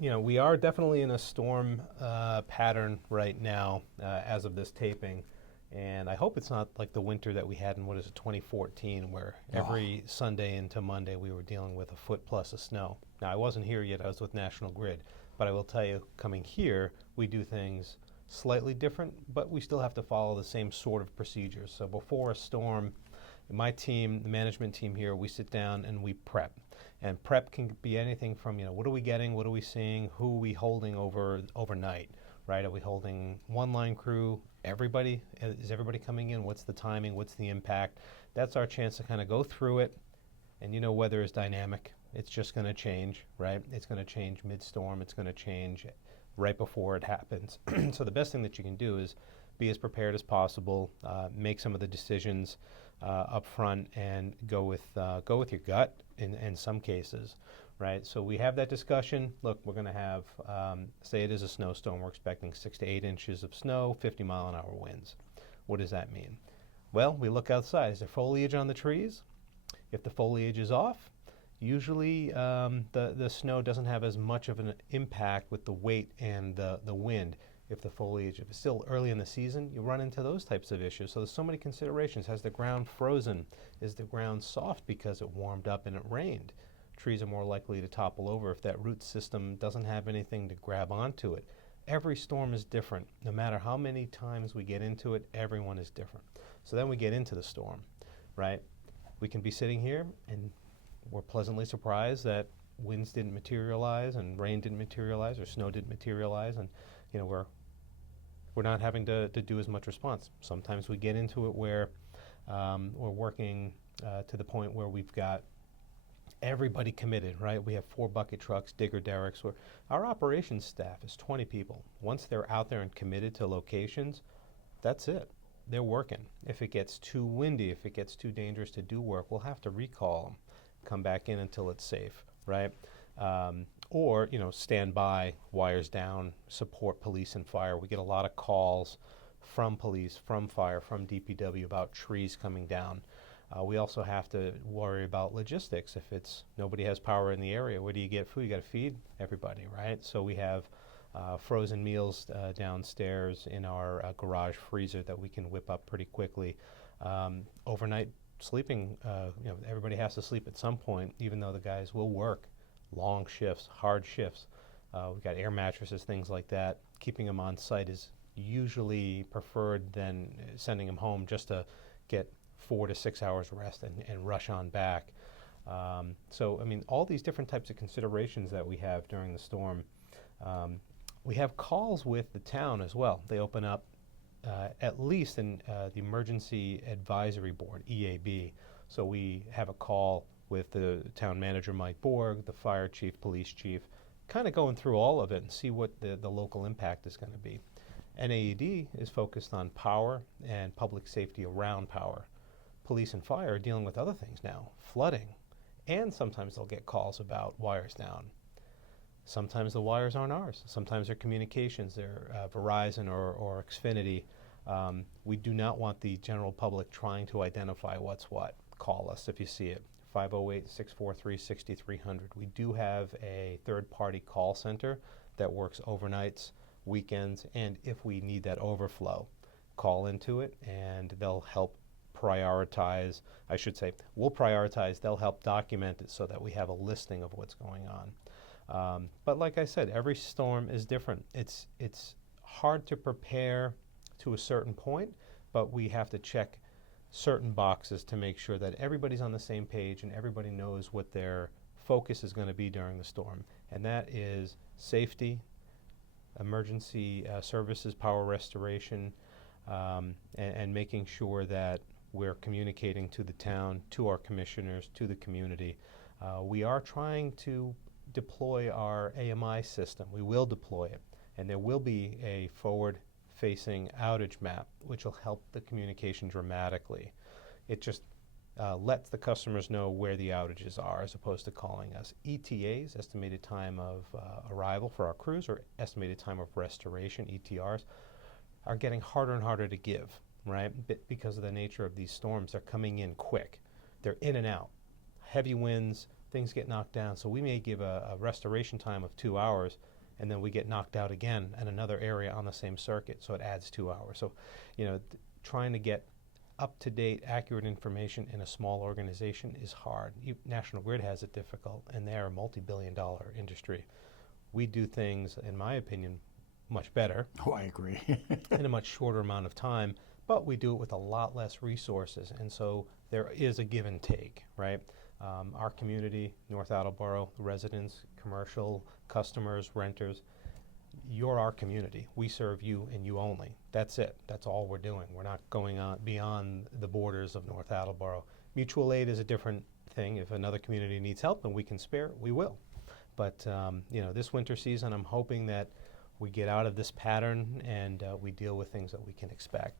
We are definitely in a storm pattern right now as of this taping. And I hope it's not like the winter that we had in, 2014, where every Sunday into Monday we were dealing with a foot plus of snow. Now, I wasn't here yet, I was with National Grid. But I will tell you, coming here, we do things slightly different, but we still have to follow the same sort of procedures. So before a storm, my team, the management team here, we sit down and we prep. And prep can be anything from, what are we getting, what are we seeing, who are we holding overnight, right? Are we holding one line crew? Everybody? Is everybody coming in? What's the timing? What's the impact? That's our chance to kind of go through it. And weather is dynamic. It's just going to change, right? It's going to change mid-storm. It's going to change right before it happens. So the best thing that you can do is be as prepared as possible, make some of the decisions up front, and go with your gut in some cases, right? So we have that discussion. Look, we're going to have, say it is a snowstorm, we're expecting 6 to 8 inches of snow, 50-mile-an-hour winds. What does that mean? Well, we look outside. Is there foliage on the trees? If the foliage is off, usually the snow doesn't have as much of an impact with the weight and the wind. If it's still early in the season, you run into those types of issues. So there's so many considerations. Has the ground frozen? Is the ground soft because it warmed up and it rained? Trees are more likely to topple over if that root system doesn't have anything to grab onto it. Every storm is different. No matter how many times we get into it, everyone is different. So then we get into the storm, right? We can be sitting here and we're pleasantly surprised that winds didn't materialize and rain didn't materialize or snow didn't materialize, and we're not having to do as much response. Sometimes we get into it where we're working to the point where we've got everybody committed, right? We have 4 bucket trucks, digger derricks. Our operations staff is 20 people. Once they're out there and committed to locations, that's it. They're working. If it gets too windy, if it gets too dangerous to do work, we'll have to recall them, come back in until it's safe, right? Or stand by, wires down, support police and fire. We get a lot of calls from police, from fire, from DPW about trees coming down. We also have to worry about logistics. If nobody has power in the area, where do you get food? You got to feed everybody, right? So we have frozen meals downstairs in our garage freezer that we can whip up pretty quickly. Overnight sleeping, everybody has to sleep at some point, even though the guys will work long shifts, hard shifts. We've got air mattresses, things like that. Keeping them on site is usually preferred than sending them home just to get 4 to 6 hours rest and rush on back. So, all these different types of considerations that we have during the storm. We have calls with the town as well. They open up at least in the Emergency Advisory Board, EAB. So we have a call with the town manager, Mike Borg, the fire chief, police chief, kind of going through all of it and see what the local impact is going to be. NAED is focused on power and public safety around power. Police and fire are dealing with other things now, flooding, and sometimes they'll get calls about wires down. Sometimes the wires aren't ours. Sometimes they're communications, they're Verizon or Xfinity. We do not want the general public trying to identify what's what. Call us if you see it. 508-643-6300. We do have a third-party call center that works overnights, weekends, and if we need that overflow, call into it and they'll help prioritize. We'll prioritize, they'll help document it so that we have a listing of what's going on. But like I said, every storm is different. It's hard to prepare to a certain point, but we have to check certain boxes to make sure that everybody's on the same page and everybody knows what their focus is going to be during the storm. And that is safety, emergency services, power restoration, and making sure that we're communicating to the town, to our commissioners, to the community. We are trying to deploy our AMI system. We will deploy it, and there will be a forward-facing outage map, which will help the communication dramatically. It just lets the customers know where the outages are as opposed to calling us. ETAs, estimated time of arrival for our crews, or estimated time of restoration, ETRs, are getting harder and harder to give, right? Because of the nature of these storms, they're coming in quick. They're in and out. Heavy winds, things get knocked down. So we may give a restoration time of 2 hours, and then we get knocked out again at another area on the same circuit, so it adds 2 hours. So, trying to get up-to-date, accurate information in a small organization is hard. National Grid has it difficult, and they're a multi-billion-dollar industry. We do things, in my opinion, much better. Oh, I agree. In a much shorter amount of time, but we do it with a lot less resources, and so there is a give and take, right? Our community, North Attleboro, residents, commercial, customers, renters, you're our community. We serve you and you only. That's it. That's all we're doing. We're not going on beyond the borders of North Attleboro. Mutual aid is a different thing. If another community needs help and we can spare it, we will. But this winter season, I'm hoping that we get out of this pattern and we deal with things that we can expect.